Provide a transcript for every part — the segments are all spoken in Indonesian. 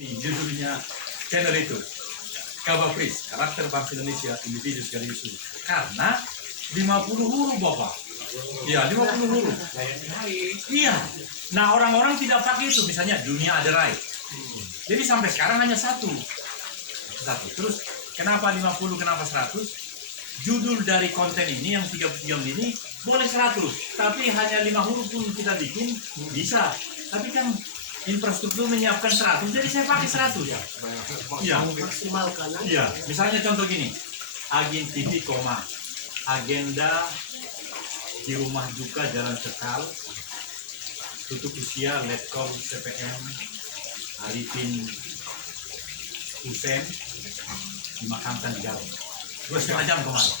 Ini judulnya channel itu Kabapris, karakter bangsa Indonesia, individu sekaligus suku. Karena 50 huruf Bapak. Iya, 50 huruf. Iya. Nah, orang-orang tidak pakai itu, misalnya dunia aderai. Jadi sampai sekarang hanya satu. Terus kenapa 50, kenapa 100? Judul dari konten ini yang 33 ini boleh 100, tapi hanya 5 huruf pun kita bikin bisa. Tapi kan infrastruktur menyiapkan 100, jadi saya pakai 100 ya. Iya. Maksimalkan. Iya. Misalnya contoh gini, Agin TV, agenda di rumah duka Jalan Cekal, tutup usia Letkom CPM Arifin Hussein dimakamkan di Garut 2,5 jam kemarin.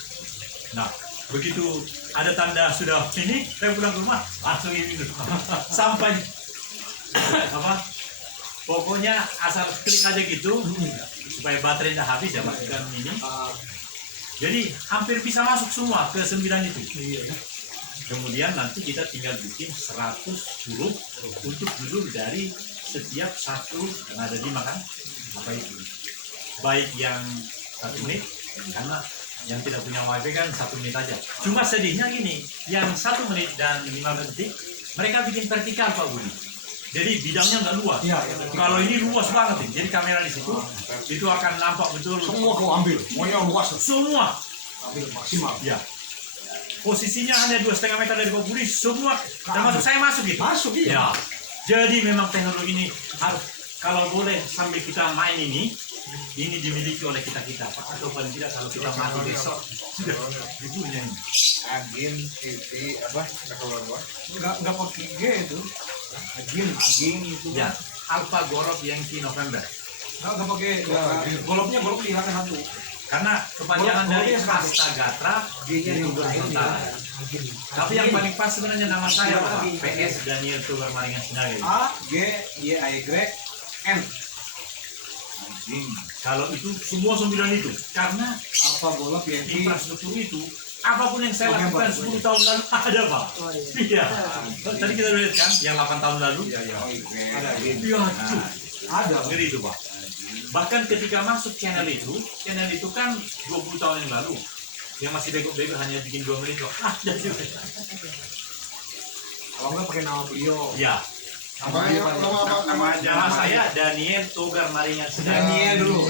Nah, begitu ada tanda sudah ini, saya pulang ke rumah langsung ini sampai apa? Pokoknya asal klik aja gitu supaya baterai tidak habis ya masukkan ini. Jadi hampir bisa masuk semua ke 9 itu. Kemudian nanti kita tinggal bikin 100 huruf untuk judul dari setiap satu yang ada di makan apa itu. Baik yang 1 menit, karena yang tidak punya wifi kan 1 menit aja. Cuma sedihnya gini, yang 1 menit dan 15 detik mereka bikin vertikal Pak Budi. Jadi bidangnya nggak luas. Kalau ini luas banget nih. Jadi kamera di situ itu akan nampak betul. Semua kau ambil, semuanya luas. Semua Ambil maksimal. ya. Posisinya hanya 2,5 meter dari Pak Budi, semua termasuk saya masuk gitu. Masuk iya. Ya. Jadi memang teknologi ini harus, kalau boleh sambil kita main ini dimiliki oleh kita atau paling tidak kalau kita mati besok sudah dipunya ini. Agin TV apa? Enggak pakai G itu. Agin itu. Ya, Alpha Gorob Yankee November. Enggak pakai golopnya golop hilangkan satu. Karena kepanjangan dari Astagatra itu bertentara. Tapi yang paling pas sebenarnya nama saya Pak, PS Daniel Togar Maringan Sinaga. A G Y Y N. Kalau itu semua 9 itu, karena Apa golop yang infrastruktur itu apapun yang saya lakukan 10 tahun lalu ada Pak. Iya. Tadi kita lihat kan yang 8 tahun lalu. ada. Iya, Ada. ngeri itu Pak. Bahkan ketika masuk channel itu kan 20 tahun yang lalu, yang masih bego-bego hanya bikin 2 menit kok. Ada juga. Kalau enggak pakai nama beliau. Ya, nama saya Daniel Togar Maringan Sinaga. Daniel dulu.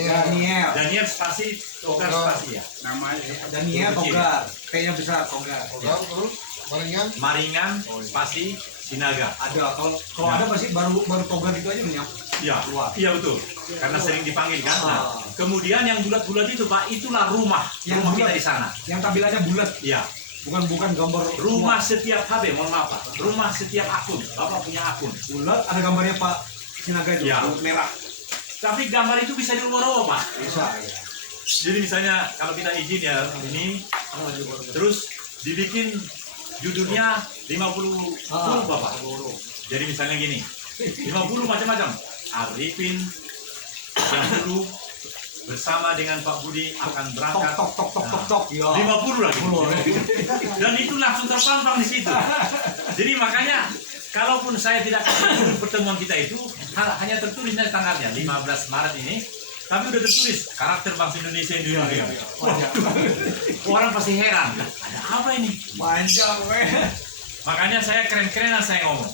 Daniel spasi Togar spasi ya. Namanya Daniel Togar. T-nya besar Togar. Maringan spasi Sinaga. Ada. Kalau ada pasti baru Togar itu aja nih. Iya, iya betul. Karena sering dipanggil kan. Nah, kemudian yang bulat-bulat itu Pak, itulah rumah Yang kita bulat. di sana. Yang tampilannya bulat. Iya. Bukan gambar Rumah setiap HP, mohon maaf Pak. Rumah setiap akun, Bapak punya akun. bulat, ada gambarnya Pak Sinaga itu, Ya. merah. Tapi gambar itu bisa dirubah-rubah Pak. Bisa ya. Jadi misalnya kalau kita izin ya ini, terus dibikin judulnya 50 huruf Bapak. Jadi misalnya gini, 50 macam-macam. Arifin yang dulu bersama dengan Pak Budi akan berangkat. Tok. Ya. 50 lagi. Dan itu langsung terpampang di situ. Jadi makanya kalaupun saya tidak ketemu pertemuan kita itu hanya tertulisnya tanggalnya 15 Maret ini, tapi udah tertulis karakter bangsa Indonesia di dunia. Orang pasti heran, ada apa ini? Panjang weh. Makanya saya keren-kerenan saya ngomong.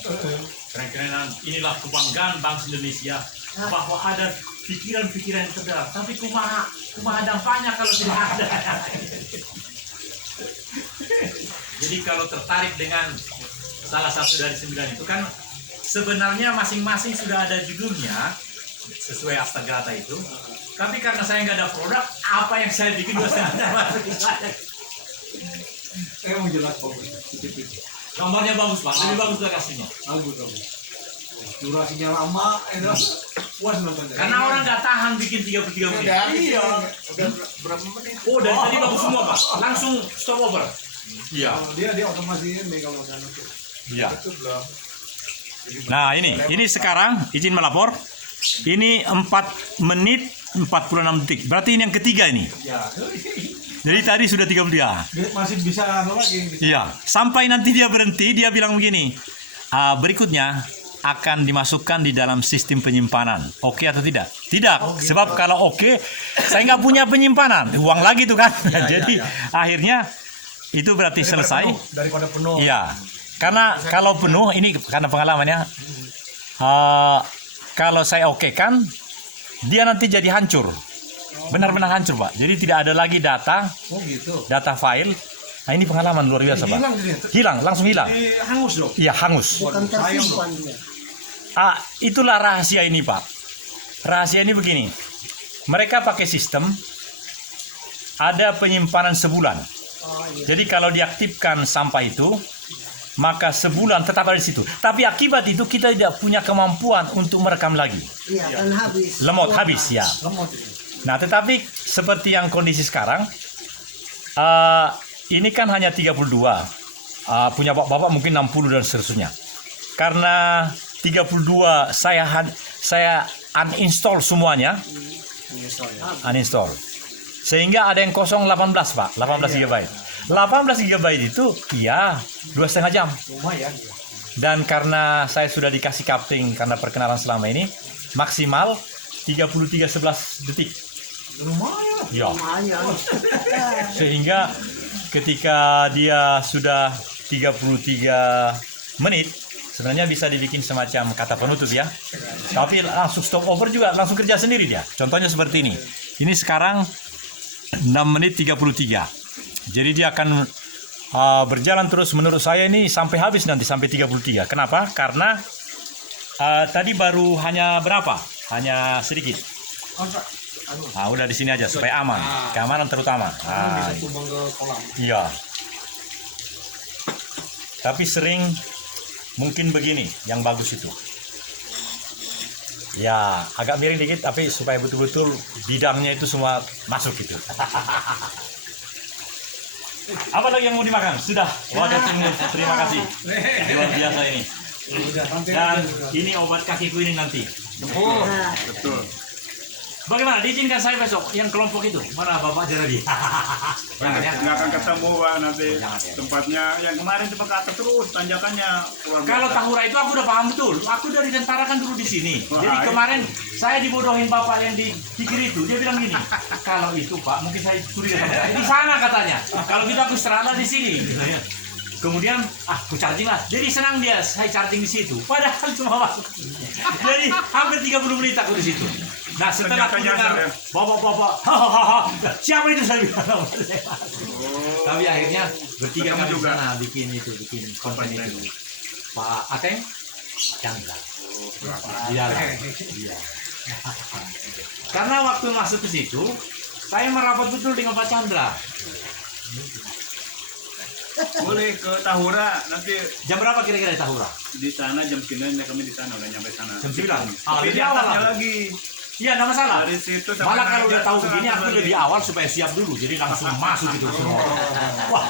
Keren-kerenan, inilah kebanggaan bangsa Indonesia bahwa ada pikiran-pikiran yang terdalam. Tapi kumaha dampaknya kalau tidak ada. Jadi kalau tertarik dengan salah satu dari 9 itu kan sebenarnya masing-masing sudah ada judulnya sesuai Astagata itu. Tapi karena saya nggak ada produk, apa yang saya bikin 2,5 jam masuk ke saya. Saya mau jelas bagus. Gambarnya bagus Pak, lebih bagus lokasinya. Bagus. Durasinya lama, itu puas nonton. Karena orang nggak tahan bikin 33 menit. Iya. udah berapa menit? Oh dari tadi bagus semua Pak, langsung stop over. Iya. Dia otomasiin nih kalau nggak nonton. Iya. Itu belum. Nah ini sekarang izin melapor. Ini 4 menit 46 detik. Berarti ini yang ketiga ini. Ya. Jadi tadi sudah 30 ya. Masih bisa lagi. Iya. Sampai nanti dia berhenti, dia bilang begini. Berikutnya akan dimasukkan di dalam sistem penyimpanan. Oke atau tidak? Tidak. Sebab kalau oke, saya nggak punya penyimpanan. Uang lagi tuh kan. Jadi akhirnya itu berarti selesai. Daripada penuh. Iya. Karena kalau penuh, ini karena pengalamannya, kalau saya oke kan, dia nanti jadi hancur. Benar-benar hancur, Pak. Jadi tidak ada lagi data, Oh gitu. data file. Nah ini pengalaman luar biasa, Pak. Hilang jadi. Hilang, langsung hilang. Hangus dong. Iya, hangus. Bukan tersimpan dia. Itulah rahasia ini, Pak. Rahasia ini begini. Mereka pakai sistem, ada penyimpanan sebulan. Oh iya. Jadi kalau diaktifkan sampah itu, maka sebulan tetap ada di situ. Tapi akibat itu kita tidak punya kemampuan untuk merekam lagi. Iya, kan habis. Lemot, habis ya. Lemot. Nah, tetapi seperti yang kondisi sekarang, ini kan hanya 32. Punya bapak mungkin 60 dan seterusnya. Karena 32 saya uninstall semuanya. Uninstall. Sehingga ada yang kosong 18, Pak. 18 GB. 18 GB itu ya 2,5 jam. Lumayan. Dan karena saya sudah dikasih capting karena perkenalan selama ini, maksimal 33:11 detik. Lumayan. Ya. Lumayan. Sehingga ketika dia sudah 33 menit, sebenarnya bisa dibikin semacam kata penutup ya. Tapi langsung stop over juga, langsung kerja sendiri dia. Contohnya seperti ini. Ini sekarang 6 menit 33. Jadi dia akan berjalan terus menurut saya ini sampai habis nanti, sampai 33. Kenapa? Karena tadi baru hanya berapa? Hanya sedikit. Nah, udah di sini aja supaya aman. Keamanan terutama. Bisa tumbang ke kolam. Iya. Tapi sering mungkin begini yang bagus itu. Ya, agak miring dikit tapi supaya betul-betul bidangnya itu semua masuk gitu. Apa lagi yang mau dimakan? Sudah. Wadah terima kasih. Luar biasa ini. Dan ini obat kakiku ini nanti. Oh, Nah, Betul. Bagaimana? Diizinkan saya besok yang kelompok itu. Mana Bapak Jaradi? Jangan ya. Nggak akan ketemu Pak nanti Jangan, ya. tempatnya yang kemarin cuma ke atas terus tanjakannya luar biasa. Kalau Tahura itu aku udah paham betul. Aku dari tentara kan dulu di sini. Wah, Jadi iya. kemarin saya dibodohin bapak yang di kiri itu. Dia bilang gini, kalau itu Pak, mungkin saya curiga sama saya. Di sana katanya. Kalau gitu aku istirahat di sini. Kemudian, aku charging lah. Jadi senang dia, saya charging di situ. Padahal cuma masuk. Jadi hampir 30 menit aku di situ. Nah setelah aku Senjata nyasar, dengar ya? bapak-bapak, hahaha, siapa itu saya bilang. Tapi akhirnya bertiga Ketemu kami di juga. sana bikin konten itu. Pak Ateng, Chandra. Iya lah. Iya. Karena waktu masuk ke situ, saya merapat betul dengan Pak Chandra. Boleh ke Tahura nanti Jam berapa kira-kira di Tahura? di sana jam 9 kami di sana udah nyampe sana. Jam 9. Tapi di lebih awal atasnya lah. lagi. Iya, nggak masalah. Dari situ sampai Malah kalau naik udah ke tahu atas begini, aku lagi. lebih awal supaya siap dulu. Jadi langsung masuk gitu semua. Wah.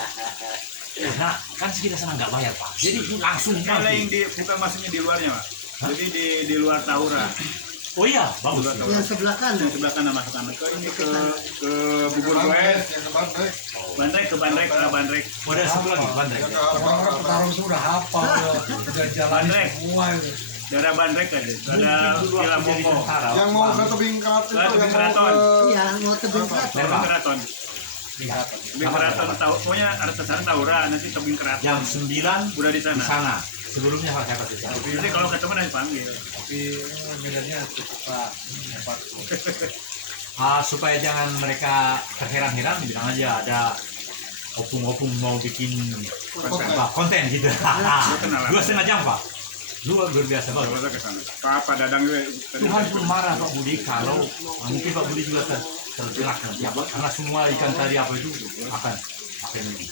Nah, kan kita sana nggak bayar Pak. Jadi langsung Kalau masuk. yang di bukan maksudnya di luarnya Pak. Jadi di luar Tahura. Oh iya, bagus. Luar Tahura. yang sebelah kanan. Yang sebelah kanan masuk sana ke ini ke bubur gue. Bandrek ke Bandrek ke Bandrek. Oh, ada satu lagi, Bandrek. orang petarung sudah hafal, udah jalan Bandrek. semua itu. Daerah Bandrek aja. Ada Dulu Villa aku jadi Moko. tentara. Yang mau ke tebing keraton Ke itu yang tebing mau keraton. ke Iya, mau tebing keraton. Tebing Keraton. Iya. Tebing Keraton tahu. Pokoknya ada sana Tahura nanti Tebing Keraton. Jam 9 Udah di di sana. sana. Sebelumnya saya pasti sana. Nanti kalau ketemu nanti panggil. Tapi bedanya cepat. Supaya jangan mereka terheran-heran, bilang aja ada opung-opung mau bikin konten gitu. kenalan. 2,5 jam Pak. Luar biasa banget. Kalau ke sana. Pak Dadang juga. Tuhan pun marah Pak Budi kalau mungkin Pak Budi juga tergerak nanti apa, karena semua ikan tadi apa itu akan ini.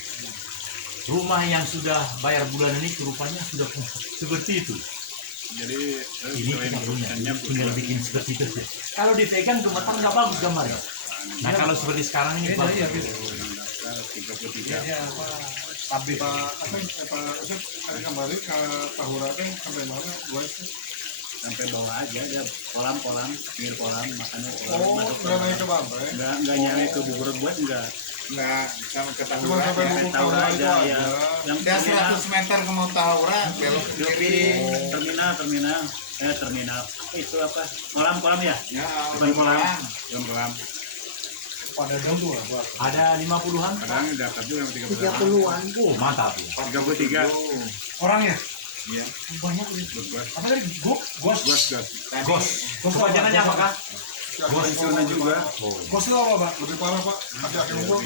Rumah yang sudah bayar bulan ini rupanya sudah seperti itu. Jadi Ini kita punya, tinggal bikin seperti itu. Kalau dipegang gemetar nggak bagus gambarnya. Nah kalau seperti sekarang ini Beda bagus. ya, beda. 33. Dia apa? Tabir. hari kembali ke Tahura teh sampai mana gua itu? Sampai bawah aja dia kolam pinggir kolam makannya kolam. Oh, masuk udah kolam. naik ke Bambai. Enggak nyari ke bubur buat enggak. Nggak sama ke Cuma sampai Tahura. buku Tahura Tahura itu aja, aja. ya. Yang Dia 100 meter ke mau Tahura, belok ke kiri. terminal itu apa kolam ya Ya, depan kolam pulang. depan kolam Pada jam tuh lah. Ada 50-an? kadang dapat juga 30-an. Oh, mantap ya. 33 Orangnya Iya. banyak nih. buat Apa tadi? Gos. Tadi Gos. Gos pajangannya apakah? Gos Sana juga Gos itu apa, Pak? Lebih parah Pak, aki-aki umur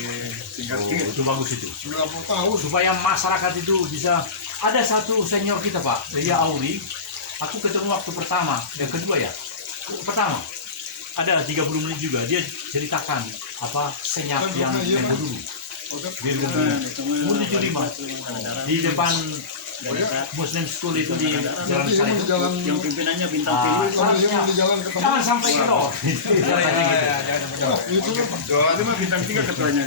tingkat Oh, itu bagus itu. 90 tahun. Supaya masyarakat itu bisa, ada satu senior kita Pak, dia Auri. Aku ketemu waktu pertama, yang kedua ya. Pertama, ada 30 menit juga. Dia ceritakan apa senyap yang tempo dulu. Dia bilang, umur 75 di depan Muslim School itu di Jalan Nanti ini di Saya. jalan, yang pimpinannya bintang Ah, pilih nanti ini di jalan ketemu. Jangan sampai ke loh. Wah, itu kan itu mah bintang 3 ketuanya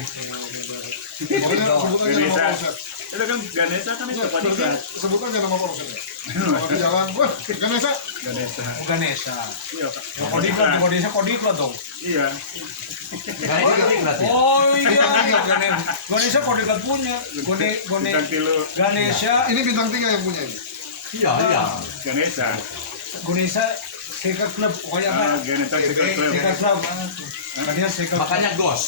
pokoknya sebut aja nama Pak Ustadz. itu kan Ganesha kan itu Ya, Pak Diklat sebut aja nama Pak Ustadz. Kalau di jalan, wah, Ganesha. Ganesha Ganesha. iya Pak Kodiklat dong. iya Karena itu diklat ya. Oh iya, Ganesha kodiklat punya. bintang tilu Ganesha, Ini bintang 3 yang punya ini. Iya, iya. Ganesha Ganesha Seka Club, pokoknya apa? Ganesha Secret Club Seka Club. Ganesha Seka Club. Makanya gos.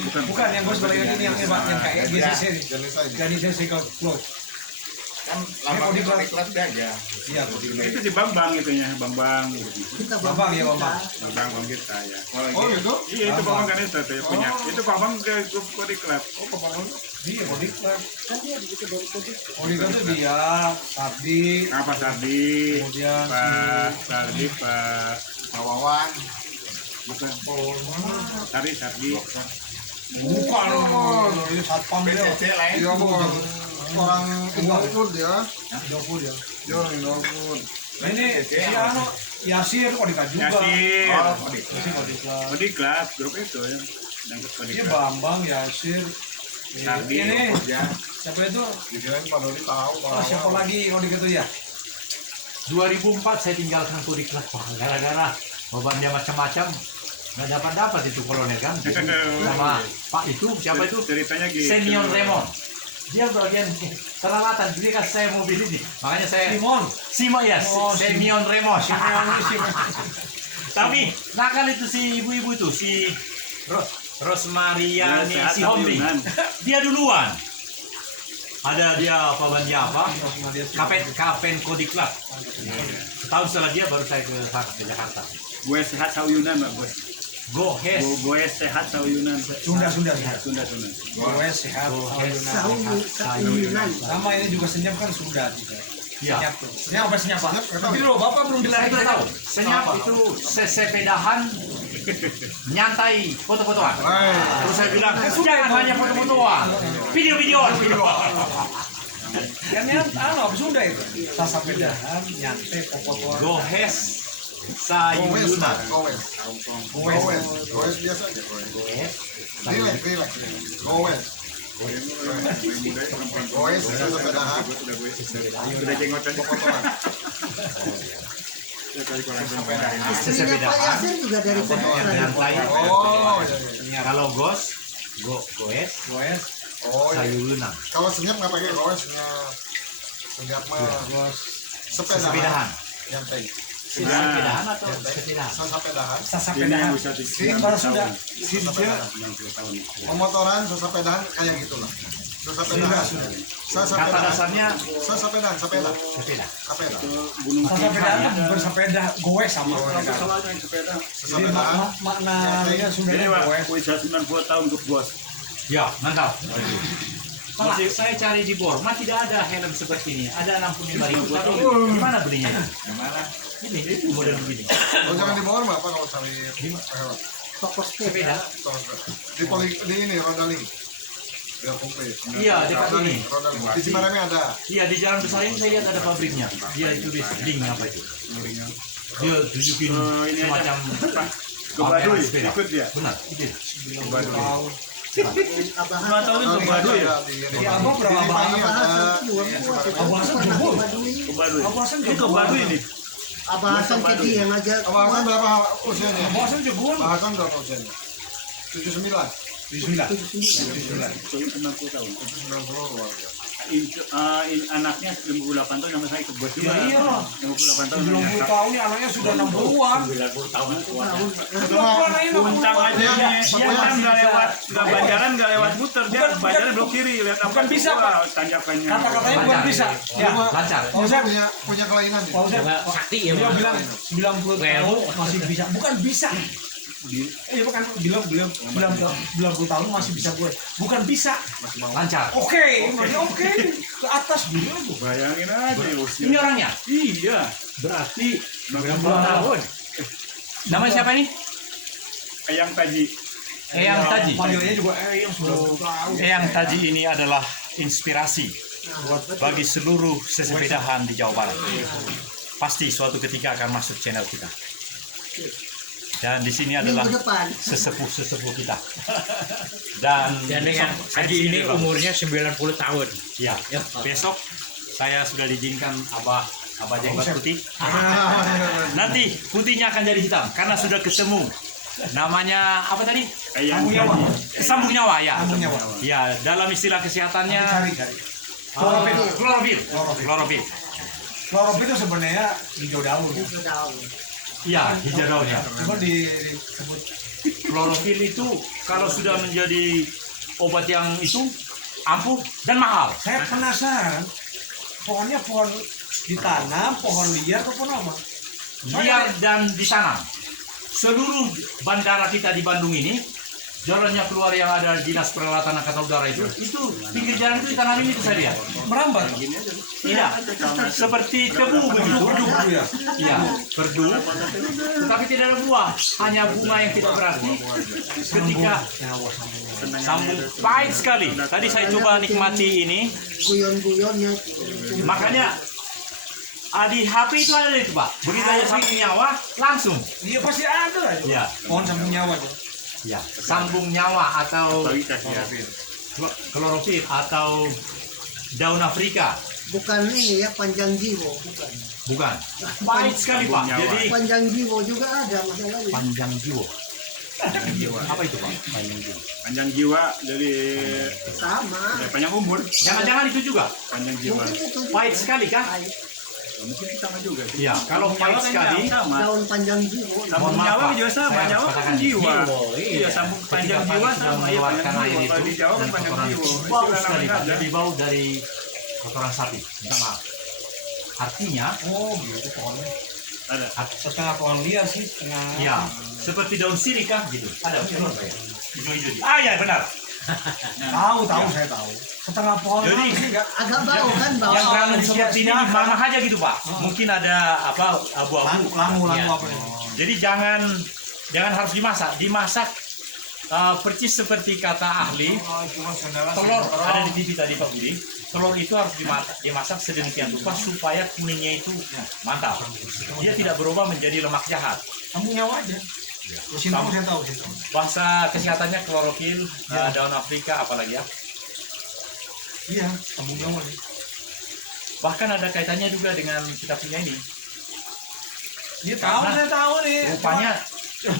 Bukan yang bos kalau yang ini yang kayak GCC nih. Ganesha ini. Ganesha Seka Club. kan lama di Kodiklat aja. Iya, kodiklat. itu si Bambang itunya Bambang Kita Babang ya, Babang. Bambang kita ya Oh gitu? iya itu Bambang Ganesha tuh yang punya itu Bambang ke grup Kodiklat Oh, kepanggil. Iya, kodiklat. Kan dia begitu dari kode. Kodiklat itu dia, Sardi, apa Sardi kemudian Pak Sardi Pak Pak Wawan. bukan Oh, Sardi bukan, ini satpam dia. BCC lain. Iya, Bu, orang Indofood ya. Dapur ya. Dia orang Indofood. Nah ini si Ano, Yasir kodiklat juga. Yasir Oh, Kodiklat. Yasir kodiklat. Kodiklat grup itu ya dan Ini Kodiklat Bambang, Yasir. Sardi. Ini Ya. siapa itu? Dikirain Pak Dodi tahu. Oh, siapa lagi kodiklat itu ya? 2004 saya tinggalkan Kodiklat Pak. Gara-gara bebannya macam-macam. Nggak dapat itu kolonel kan. Sama Pak itu, siapa itu? ceritanya gitu Senior Raymond. Dia bagian peralatan, jadi kan saya mobil ini. Makanya saya Simon. ya, Oh, Semion Raymond. Simon. Tapi nakal itu si ibu-ibu itu, si Rosmariani, Ya, si Hombi. Yunan. Dia duluan. Ada dia apa? Kapen Kodiklat. Setahun setelah dia baru saya ke Jakarta. gue sehat sauyunan Mbak Bos Go Hes. gue sehat sauyunan Sunda. Sunda Gue sehat. Sayunan. Sama ini juga senyap kan Sunda juga. Iya. Senyap tuh. Senyap apa senyap Pak? Tapi dulu Bapak belum Saya jelas. tidak tahu. Senyap itu sesepedahan nyantai foto-fotoan. Terus saya bilang, jangan hanya foto-fotoan. Video-videoan. Kan yang apa Sunda itu? Sasapedahan, nyantai, foto-fotoan. Go Hes Gowes, Sayunan. Gowes. Gowes biasa aja. Gowes. Relax. Gowes. Gowes, sepedahan. udah jengotan Fotoan. Istrinya Pak Yasir juga dari Kodiklat. Nyantai. Oh, iya. Kalau Gos, Goes Goes, Oh, iya. Sayunan. Kalau senyap nggak pakai gowes, senyap mah Gos, Sepedahan. yang teh. Sepedahan atau sepedahan? Sepedahan. sasapedahan. Ini baru Sunda. Pemotoran sepedahan kayak gitulah. Sepedahan. Kata dasarnya Sepedahan, sepeda. sepeda. Sepeda. Sasapedahan bersepeda, goes sama. sepeda Jadi Sepedahan. maknanya Sundanya jadi Pak goes. usia 90 tahun ke Bos Ya, mantap. Masih saya cari di Borma tidak ada helm seperti ini. Ada 65.000. Tapi di mana belinya? Ini model begini. Oh, jangan dibawa Mbak, apa kalau cari Toko sepeda. Sepeda. di ini Rondaling. Biar komplit. Iya, dekat ini. Rondaling. Di Cimareme ada. Iya, di Jalan Besar ini saya lihat ada pabriknya. Dia tulis link apa itu. Dia tunjukin ini semacam ke Baduy sepeda. ikut dia Benar, itu. ke Baduy Abahan. tahun itu ke Baduy ya Di Abang berapa Baduy Abang? ada. Abahasan jebol. ke Baduy Abahasan ini ke jebol. Baduy nih Abahasan Kiki yang aja. Bahasan berapa usianya? Abahasan jebol. Bahasan berapa usianya? 79. 79. 60 tahun. 90 luar biasa. Anaknya 58 tahun sama saya ikut bos juga. Ya, iya. 58 tahun. 90 tahun nih anaknya sudah 60-an. 90 tahun kuatnya. Anaknya Puncak aja dia kan nggak lewat, nggak banjaran, nggak lewat muter, dia Bukan- banjaran belok kiri, lihat apa bukan bisa, wah, Pak. tanjakannya. Kata-katanya bukan bisa. Ya. Lancar. Pak Usep, Punya kelainan ya? Pak Usep, sakti ya dia Pak. bilang 90 tahun masih bisa. Bukan bisa. Iya bukan bilang 90 tahun masih bisa gue. Bukan bisa. Lancar. Oke, oke. Ke atas dulu tuh. Bayangin aja usia. Ini orangnya. Iya, berarti 90 tahun. Namanya siapa ini? Eyang Taji. Eyang Taji. Panggilannya juga yang sudah tahu. Eyang Taji ini adalah inspirasi bagi seluruh sesepedahan di Jawa Barat. Pasti suatu ketika akan masuk channel kita. Dan di sini adalah Minggu depan. sesepuh kita. Dan dengan Haji ini umurnya 90 tahun. ya, besok saya sudah diizinkan abah jenggot putih. Nanti putihnya akan jadi hitam karena sudah ketemu. Namanya apa tadi? Eyang Sambung nyawa. Taji. Sambung nyawa ya. Sambung nyawa. Ya, dalam istilah kesehatannya Cari. klorofil. Klorofil itu sebenarnya hijau daun. Iya, hijau daunnya. Cuma disebut Klorofil itu kalau sudah menjadi obat yang itu ampuh dan mahal. saya penasaran pohonnya pohon ditanam, pohon liar atau pohon apa? Liar dan ditanam. Seluruh bandara kita di Bandung ini, jalannya keluar yang ada dinas peralatan angkatan udara itu pinggir jalan itu ditanamin itu saya lihat. Merambat. Tidak, seperti tebu begitu. Ya. Iya, perdu. Tetapi tidak ada buah, hanya bunga yang tidak berarti. Ketika sambung pahit sekali. Tadi saya coba nikmati ini, Guyon-guyonnya. makanya di HP itu ada itu Pak. Begitu aja sambung nyawa, langsung. Iya pasti ada. Ya, Pohon sambung nyawa tuh. ya. Sambung nyawa atau Kualitas ya. klorofil atau daun Afrika. Bukan ini ya, panjang jiwo. Bukan. Pahit sekali Pak. Sambung Jadi Panjang jiwo juga ada masalahnya. panjang jiwa. Apa itu Pak? Panjang jiwa. Panjang jiwa dari Sama. panjang umur, Jangan-jangan itu juga. panjang jiwa. Mungkin itu juga. Pahit sekali kah? Mungkin sama juga. Iya, kalau pahit sekali. sama. Daun panjang jiwo. Sambung Mohon maaf, nyawa Pak. juga sama, Saya nyawa katakan kan jiwa. iya. Iya, sambung panjang Ketika jiwa pahit sudah sama ya mengeluarkan panjang air jiwa. itu Kalau di Jawa kan dan panjang kotoran jiwa. bau Istilah sekali namanya Pak. aja. Jadi bau dari kotoran sapi. Minta maaf. Artinya, Oh gitu pohonnya. Ada. Setengah pohon liar sih, setengah. ya seperti daun sirih kah gitu. Ada hijau-hijau. Ya benar. Tahu saya tahu. Setengah pohon Jadi, sih enggak. Agak bau kan bau. Yang rambut seperti ini mamah aja gitu Pak. Mungkin ada apa abu-abu. Langu Ya. apa ya? Jadi jangan harus dimasak. Dimasak percis seperti kata ahli. Cuma sandalan. Telur ada di TV tadi Pak Budi. Telur itu harus dimasak sedemikian rupa supaya kuningnya itu mantap. Dia tidak berubah menjadi lemak jahat. Sambung nyawa aja. Sintong saya tahu sih. Bahasa kesehatannya klorofil, daun Afrika apalagi ya. Iya, sambung nyawa nih. Bahkan ada kaitannya juga dengan kita punya ini. Dia tahu, Karena saya tahu nih. Rupanya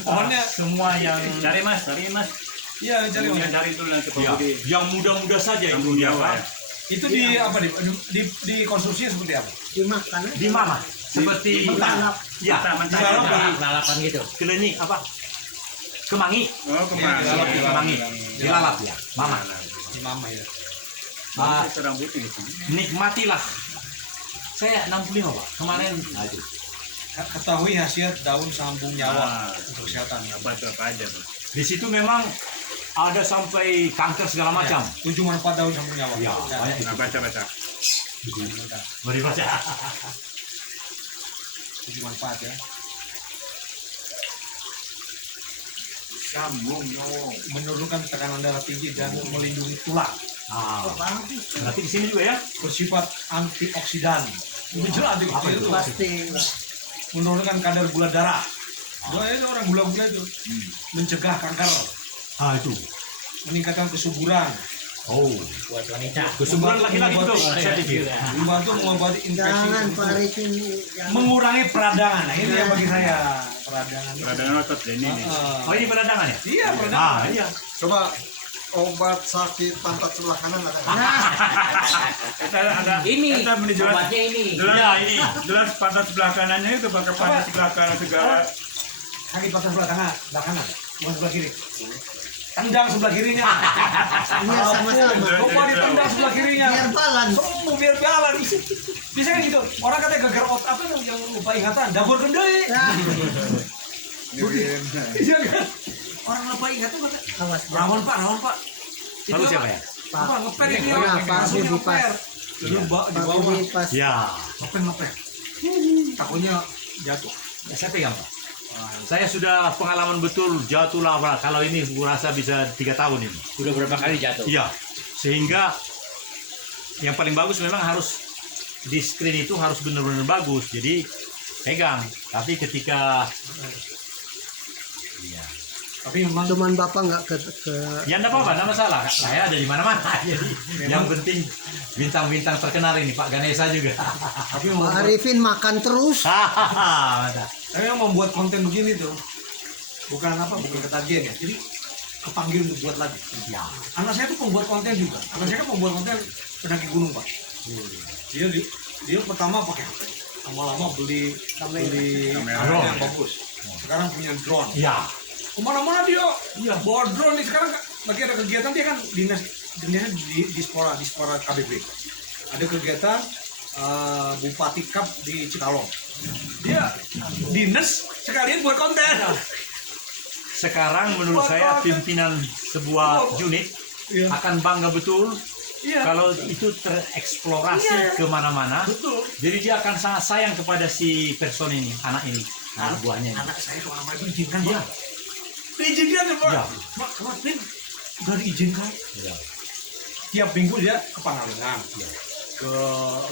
pohonnya. semua yang Cari mas. Iya, cari Yang Mas. cari itu nanti Pak ya, Budi. yang muda-muda saja itu Sambung dia nyawa Pak. ya. Itu di apa di konstruksinya seperti apa? Dimakan aja. Di mana? Seperti Mentah. ya, Mentah. Lalapan gitu. kelenik apa? Kemangi, Oh, kemana? kemangi. Dilalap ya, mama. Di mama ya. Ah, Serang putih. nikmatilah. Saya 65 Pak. Kemarin aduh. Ketahui khasiat daun sambung nyawa untuk kesehatan. Apa itu apa aja Pak? Di situ memang ada sampai kanker segala macam. 7 manfaat daun sambung nyawa. Ya, banyak itu. Nah, baca. Mari baca. 7 manfaat ya. Sambung nyawa. Menurunkan tekanan darah tinggi dan melindungi tulang. Ah, berarti di sini juga ya? Bersifat antioksidan. Itu jelas antioksidan itu. Pasti. Menurunkan kadar gula darah. Itu orang gula-gula itu. Mencegah kanker. Ah, itu. Meningkatkan kesuburan. Oh, Buat wanita. kesuburan laki-laki itu saya pikir. Membantu mengobati infeksi. Jangan Pak Arifin. jangan. Mengurangi peradangan. Nah, ini yang bagi saya. Peradangan. Peradangan otot ini nih. Oh, ini peradangan ya? Iya, Ah, peradangan. iya. Coba obat sakit pantat sebelah kanan ada. Kita ada Ini kita menjelas obatnya ini. jelas pantat sebelah kanannya itu pakai pantat sebelah kanan segala. Sakit patah sebelah kanan, bukan sebelah kiri. Tendang sebelah kirinya. Iya sama-sama. Coba ditendang sebelah kirinya. Biar balance. Sembuh biar jalan. Bisa kan gitu. Orang katanya gagal otak apa yang lupa ingatan, dapur gendai. Dirin. Iya kan? Orang lupa ingatan kata Awas. rawan Pak. Lalu siapa ya? Apa ngeper ini? Iya, Pak Langsung Habib pas. ngeper. Dulu di bawah Ini pas. Ya, ngeper. Takutnya jatuh. Saya pegang Pak. saya sudah pengalaman betul jatuh lava. Kalau ini kurasa bisa 3 tahun ini. Udah berapa kali jatuh? Iya, sehingga yang paling bagus memang harus di screen itu harus benar-benar bagus. Jadi pegang. Tapi ketika Tapi memang Cuman Bapak nggak ke ya enggak apa-apa, enggak masalah. Saya ada di mana-mana. Jadi yang penting bintang-bintang terkenal ini Pak Ganesha juga. tapi Pak memang Arifin makan terus. Hahaha, mantap. Saya yang membuat konten begini tuh bukan ketagihan ya. Jadi kepanggil untuk buat lagi. Ya. Anak saya tuh pembuat konten juga. Anak saya kan pembuat konten pendaki gunung Pak. Dia pertama pakai HP. Lama-lama beli kamera yang bagus. Sekarang punya drone. Ya. Kemana-mana dia bawa drone nih. Sekarang lagi ada kegiatan dia kan dinasnya di Dispora KBB. Ada kegiatan Bupati Cup di Cikalong. Dia dinas sekalian buat konten. Sekarang menurut saya pimpinan sebuah unit Iya. akan bangga betul Iya. kalau itu tereksplorasi kemana-mana. Betul. Jadi dia akan sangat sayang kepada si person ini, anak buahnya. Anak saya kalau apa itu izinkan Iya. Pak. Diizinkan ya Pak. Iya. Pak, kemarin udah diizinkan. Iya. Tiap minggu dia ke Pangalengan, ke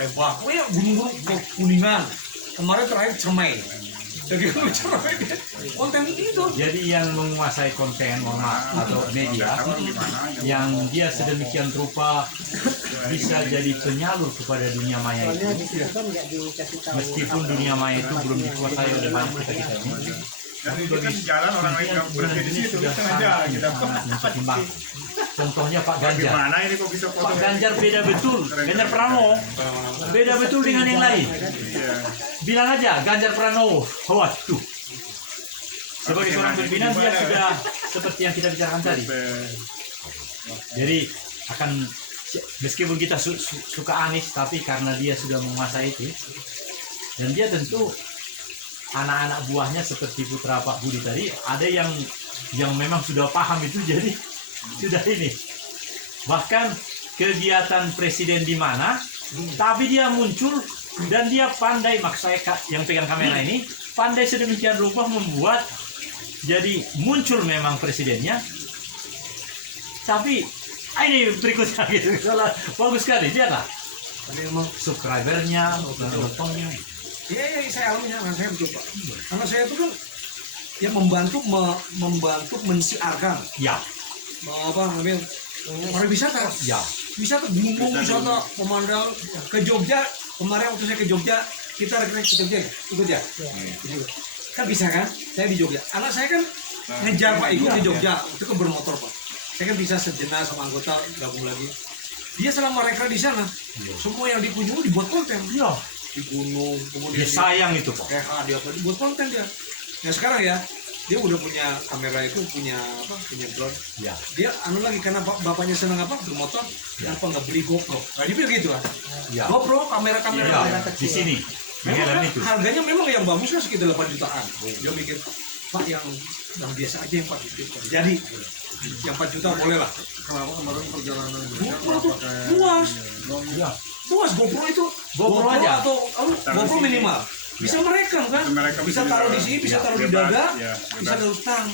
Lembang, pokoknya gunung-gunung ke Kuningan. Kemarin terakhir Cermai. Jadi Cermai dia konten itu. Jadi yang menguasai konten atau media, yang dia sedemikian rupa bisa jadi penyalur kepada dunia maya Soalnya itu. di situ kan nggak dikasih tahu. Meskipun dunia maya itu belum dikuasai oleh banyak kita ini. Dan itu kan jalan orang lain yang berhenti di situ sudah kan aja kita. sangat mempertimbangkan. Contohnya Pak Ganjar. Bagaimana ini kok bisa foto? Pak Ganjar beda betul. Ganjar Pranowo beda betul dengan yang lain. Iya. Bilang aja Ganjar Pranowo. Waduh. Sebagai seorang pimpinan dia sudah seperti yang kita bicarakan tadi. Jadi akan meskipun kita suka Anies, tapi karena dia sudah menguasai itu, dan dia tentu anak-anak buahnya seperti putra Pak Budi tadi, ada yang memang sudah paham itu, jadi sudah ini. Bahkan kegiatan presiden di mana, tapi dia muncul dan dia pandai, maksud saya yang pegang kamera ini, pandai sedemikian rupa membuat jadi muncul memang presidennya, tapi ini berikutnya gitu, bagus sekali dia lah. Tapi memang Subscribernya, nontonnya. iya saya alami anak saya betul Pak. Anak saya itu kan yang membantu mensiarkan Ya, apa namanya pariwisata. ya. Wisata gunung, wisata pemandang ke Jogja. Kemarin waktu saya ke Jogja, kita rekrut ke Jogja, ikut ya. Kan bisa kan? Saya di Jogja. Anak saya kan ngejar Pak ikut di Jogja. Itu kan bermotor Pak. Saya kan bisa sejenak sama anggota gabung lagi. Dia selama rekrut di sana, semua yang dikunjungi dibuat konten. Ya. Di gunung, kemudian Dia sayang itu Pak. dia apa dibuat konten dia. Nah sekarang ya, dia udah punya kamera itu, punya drone. Ya. Dia lagi karena bapaknya senang bermotor, kenapa nggak beli GoPro? Nah, dia bilang gitu kan. Ya. GoPro kamera Ya, di sini. Di memang helm kan itu. harganya memang yang bagus kan sekitar 8 jutaan. Dia mikir, Pak yang biasa aja yang 4 juta. Jadi yang 4 juta boleh lah. Kenapa kemarin perjalanan GoPro tuh puas. Ya. Puas GoPro itu. GoPro aja. Atau GoPro minimal. Bisa merekam kan? Merekam Bisa bisa taruh di juga. sini, bisa Ya, taruh di bebas. dada, Ya, bisa bebas. taruh tang.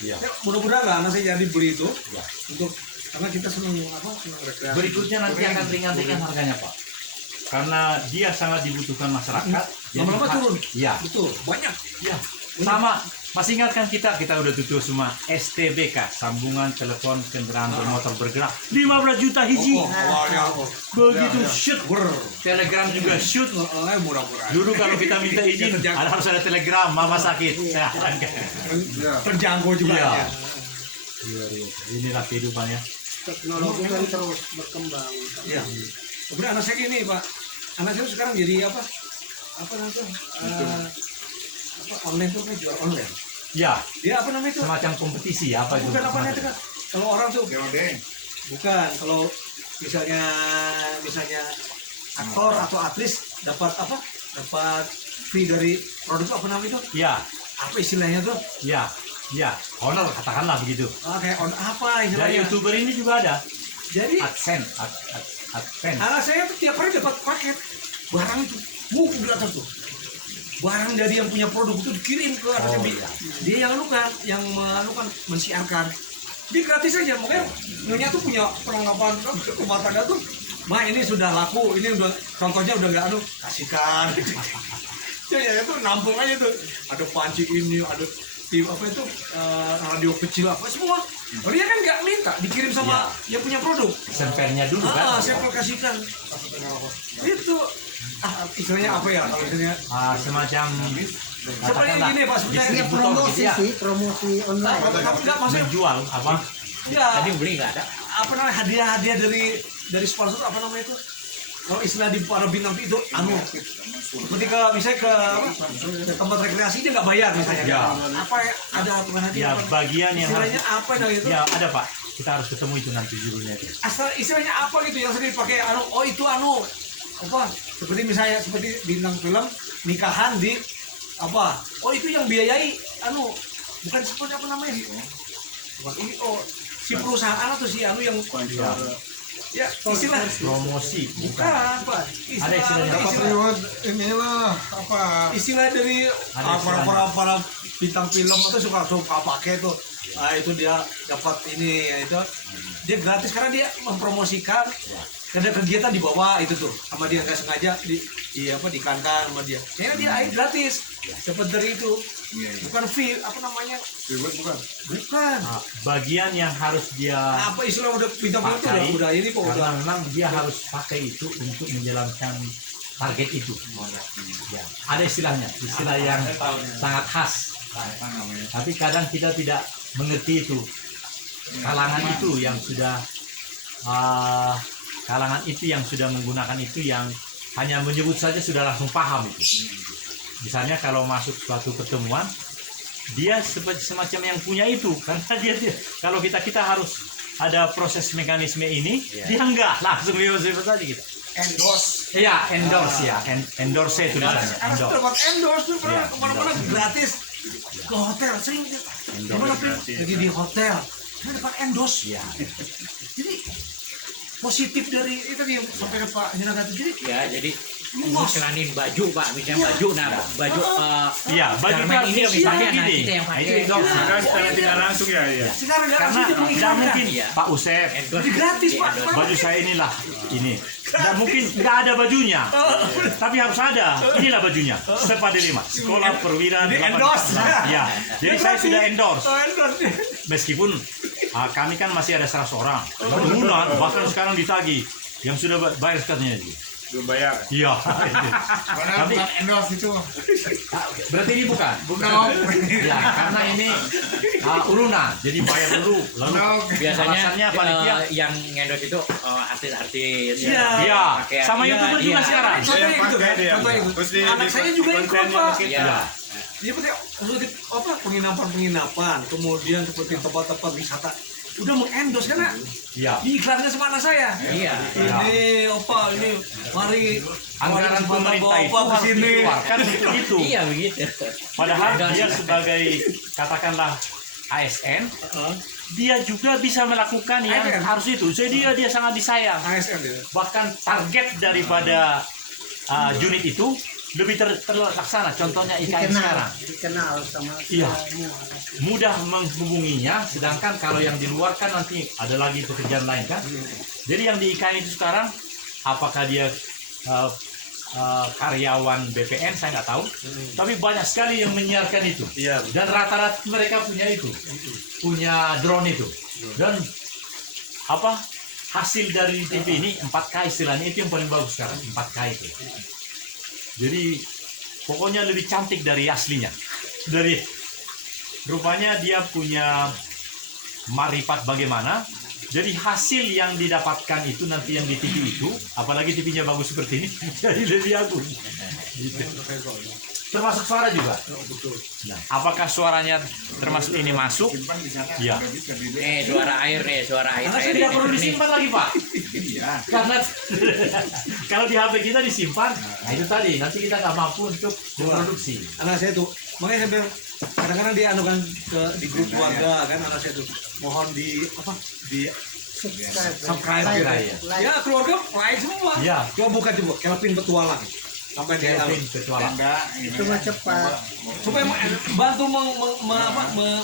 Ya. Ya, mudah-mudahan lah anak saya jadi beli itu Ya. untuk karena kita senang senang rekreasi. Berikutnya nanti akan ringan-ringan harganya Pak. Karena dia sangat dibutuhkan masyarakat. jadi Lama-lama turun. Ya. Betul, banyak. Ya. Sama. Masih ingatkan kita udah tutup semua STBK, sambungan telepon kendaraan bermotor bergerak 15 juta hiji. Awalnya Begitu shoot. Telegram juga shoot. murah-murah. Dulu kalau kita minta izin, harus ada telegram, mama sakit. Saya akan Terjangkau juga Iya. ya. Inilah kehidupannya. teknologi kan terus berkembang. Iya. Kemudian anak saya gini Pak, anak saya sekarang jadi apa namanya tuh? Apa online tuh kan jual online. Ya, Dia apa namanya itu? semacam kompetisi apa itu? Bukan apa namanya itu kan? Kalau orang tuh COD. bukan, kalau misalnya aktor atau aktris dapat apa? Dapat fee dari produk itu apa namanya itu? Ya, Apa istilahnya tuh? ya, ya, honor katakanlah begitu. Kayak on apa Dan istilahnya? YouTuber ini juga ada. Jadi AdSense. anak saya tuh tiap hari dapat paket barang itu buku di atas tuh. Barang dari yang punya produk itu dikirim ke anaknya. iya. Dia yang mensiarkan. Dia gratis aja, makanya nyonya tuh punya perlengkapan rumah tangga tuh. Ma ini sudah laku, ini udah contohnya udah nggak kasihkan. Ya itu nampung aja tuh. Ada panci ini, ada tim apa itu radio kecil apa semua. Oh, dia kan nggak minta dikirim sama yang punya produk. Senpernya dulu kan. Saya kasihkan. Itu istilahnya apa ya kalau misalnya Semacam seperti katakanlah gini Pak sebenarnya Ya promosi ya. sih, promosi online. tapi nggak maksudnya menjual apa? ya Tadi beli nggak ada. apa namanya hadiah dari sponsor apa namanya itu kalau istilah di para bintang itu seperti ke misalnya ke tempat rekreasi dia nggak bayar misalnya Ya. apa ya, ada aturan hadiah Ya, apa? bagian yang istilahnya harus, apa nah itu ya ada Pak. Kita harus ketemu itu nanti judulnya itu. asal istilahnya apa gitu yang sering dipakai itu apa seperti misalnya seperti bintang film nikahan di apa itu yang biayai bukan seperti apa namanya bukan ini si perusahaan atau si yang ya istilah Promosi bukan bukan. Pak Ada istilahnya. Dapat reward inilah apa? istilah dari Ada istilahnya. para bintang film itu suka pakai tuh itu dia dapat ini ya itu dia gratis karena dia mempromosikan ada kegiatan di bawah itu tuh sama dia nggak sengaja di kankan sama dia kayaknya dia air gratis dapat dari itu bukan fee apa namanya Reward bukan? bukan Bagian yang harus dia apa istilah udah bintang film tuh pakai udah ini kok karena udah memang dia harus pakai itu untuk menjalankan target itu. Ya, ada istilahnya, istilah yang sangat khas. Tapi kadang kita tidak mengerti itu. Kalangan itu yang sudah menggunakan itu yang hanya menyebut saja sudah langsung paham itu. Misalnya kalau masuk suatu pertemuan, dia semacam yang punya itu karena dia kalau kita harus ada proses mekanisme ini, dia enggak langsung lewat saja gitu. endorse Iya, endorse ya, endorse tulisannya, harus endorse. dapat endorse tuh pernah Iya, kemana-mana endorse. gratis ke hotel sering gimana Prim? Lagi di hotel saya dapat endorse Iya. jadi positif dari itu yang sampai ke Pak Jenaka jadi Ya, jadi luas iklanin baju Pak, misalnya baju, baju Iya, baju garmen kan ini misalnya gini. kita yang Nah, pakai. itu endorse. Karena secara tidak langsung ya. sekarang nggak Karena langsung dia tidak mengiklankan mungkin Iya. Pak Usep Endorse. jadi gratis Pak baju saya inilah ini. Nggak mungkin nggak ada bajunya, tapi harus ada. Inilah bajunya. Sepade 5 Sekolah Perwira Di 8. endorse. Ya, jadi saya sudah endorse. endorse Meskipun kami kan masih ada 100 orang. Tahunan bahkan sekarang ditagih yang sudah bayar katanya itu. Belum bayar. Iya. Mana Tapi- bukan endorse itu? Berarti ini bukan. Bukan. Ya, karena ini urunan. Jadi bayar dulu lalu Biasanya alasannya panitia. yang endorse itu artis-artis. Iya. Iya, Pakai- sama iya, YouTuber juga iya. sekarang. contohnya yang itu pakai kan dia. contohnya itu Terus di- anak di- saya juga ikut kontennya Pak mungkin. Iya. dia seperti apa penginapan kemudian seperti tempat-tempat wisata udah mengendorse karena Iya. diiklankan sama anak saya Iya. ini opa ini mari Anggaran pemerintah itu bawa harus ke sini dikeluarkan untuk itu. Iya begitu. Padahal dia sebagai katakanlah ASN, dia juga bisa melakukan yang ASN. harus itu. Jadi dia sangat disayang. ASN ya Bahkan target daripada unit itu lebih terlaksana. Contohnya IKN sekarang. dikenal sama Iya. semua. Mudah menghubunginya, sedangkan kalau yang di luar kan nanti ada lagi pekerjaan lain kan. Jadi yang di IKN itu sekarang, apakah dia karyawan BPN saya nggak tahu, tapi banyak sekali yang menyiarkan itu. iya Dan rata-rata mereka punya itu, punya drone itu. Dan apa hasil dari TV ini 4K istilahnya itu yang paling bagus sekarang 4K itu. Jadi pokoknya lebih cantik dari aslinya. Dari rupanya dia punya marifat bagaimana Jadi hasil yang didapatkan itu nanti yang di TV itu, apalagi TV-nya bagus seperti ini, jadi lebih bagus. Gitu. Termasuk suara juga. Nah, apakah suaranya termasuk ini masuk? Simpan di sana. Iya. Nggak bisa di Suara air nih, suara air. Karena Air tidak ini perlu jernih. disimpan lagi, Pak. Iya. Karena kalau di HP kita disimpan, nah itu tadi nanti kita nggak mampu untuk memproduksi. Anak saya tuh, makanya saya bilang kadang-kadang dia anukan di grup keluarga kan anak saya tuh mohon di subscribe gitu. Like. Ya keluarga like semua. Iya. Coba buka coba Kelvin Petualang sampai di Kelvin Petualang. Tenda. Itu mah cepat. supaya bantu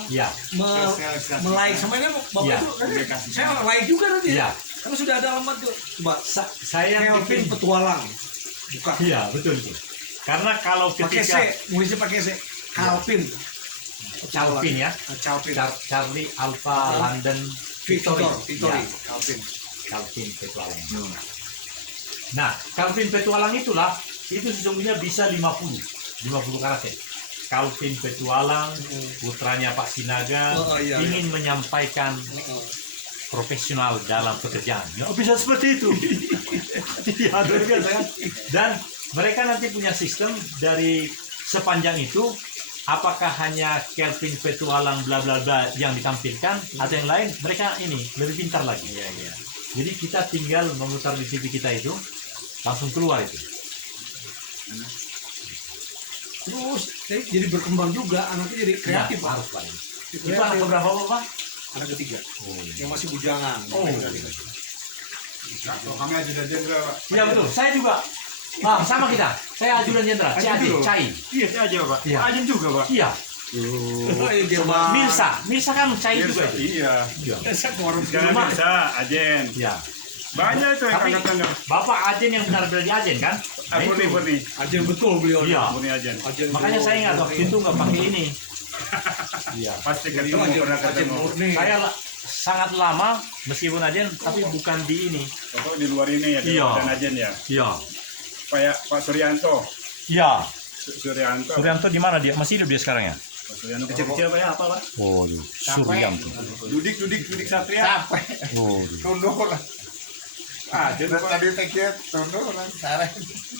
Iya. like semuanya bapak Iya. itu nanti saya like juga nanti Iya. karena sudah ada alamat tuh coba Saya Kelvin bikin. Petualang buka Iya, betul itu. Karena kalau pakai C ketika nulisnya pakai C Calvin Calvin ya, Calvin Charlie Alpha London Victory. Victory Ya, Calvin Calvin Petualang. Nah, Calvin Petualang itulah itu sesungguhnya bisa 50 karakter. Calvin Petualang, putranya Pak Sinaga, Oh, iya, ingin menyampaikan profesional dalam pekerjaan. Ya, bisa seperti itu. Iya, luar biasa kan? Dan mereka nanti punya sistem dari sepanjang itu, apakah hanya Kelvin Petualang bla bla bla yang ditampilkan atau yang lain, mereka ini lebih pintar lagi. Jadi kita tinggal memutar di TV kita itu, langsung keluar itu. terus jadi berkembang juga anaknya jadi kreatif Ya, Pak. harus Pak. Itu anak berapa Pak? Anak ketiga yang masih bujangan Kami ajudan jenderal, Pak. Iya betul, saya juga. Ah, sama kita. Saya ajudan jenderal, Cai. Iya, saya aja, Pak. Iya. Ajen juga, Pak. Iya. Jerman Milsa kan Cai juga itu. Iya. warung Sekarang Rumah. bisa ajen. Iya. Banyak itu yang Tapi angkatannya. Bapak ajen yang benar-benar di ajen kan? Nah, itu. Murni. aja betul beliau Iya. Murni ajen. Makanya saya ingat waktu itu nggak pakai ini. Iya. Pasti itu ketemu, pernah aja ketemu. murni Saya sangat lama meskipun ajen tapi bukan di ini. Pokoknya di luar ini ya, di Iya. dan ajen ya. Iya. Pak Suryanto. Iya. Suryanto. Suryanto di mana dia? Masih hidup dia sekarang ya? Pak Suryanto kecil-kecil Pak ya, apa Pak? Oh, Suryanto. Dudik Satria. Oh. Tunduk lah. Ajen Pak. Tadi teknya tunduk lah. Sareng.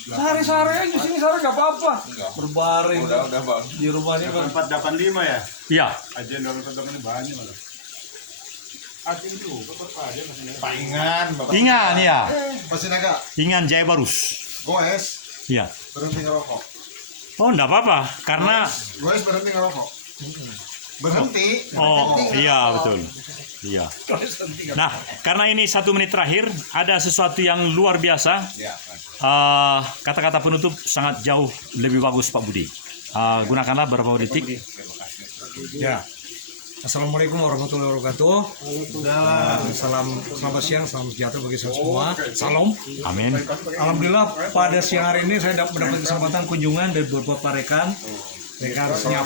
sehari-hari aja sini sehari nggak apa-apa berbaring Udah Bang. di rumahnya kan 485 ya. Iya. Ajen 485 banyak malah. Ajen juga Pak Ajen masih. Paingan, Bapak. Ingan ya. Masih naga. Ingan Jaya Barus. Goes Iya. berhenti ngerokok. Oh, enggak apa-apa karena Goes berhenti ngerokok. Berhenti. oh, berhenti iya ngerokok. betul. Iya. Nah, karena ini 1 menit terakhir, ada sesuatu yang luar biasa. Ya, Pak. Kata-kata penutup sangat jauh lebih bagus Pak Budi. Gunakanlah beberapa detik. ya Assalamualaikum warahmatullahi wabarakatuh. Selamat siang, salam sejahtera bagi kita semua. Salam. Amin. Alhamdulillah pada siang hari ini saya mendapat kesempatan kunjungan dari beberapa rekan senyap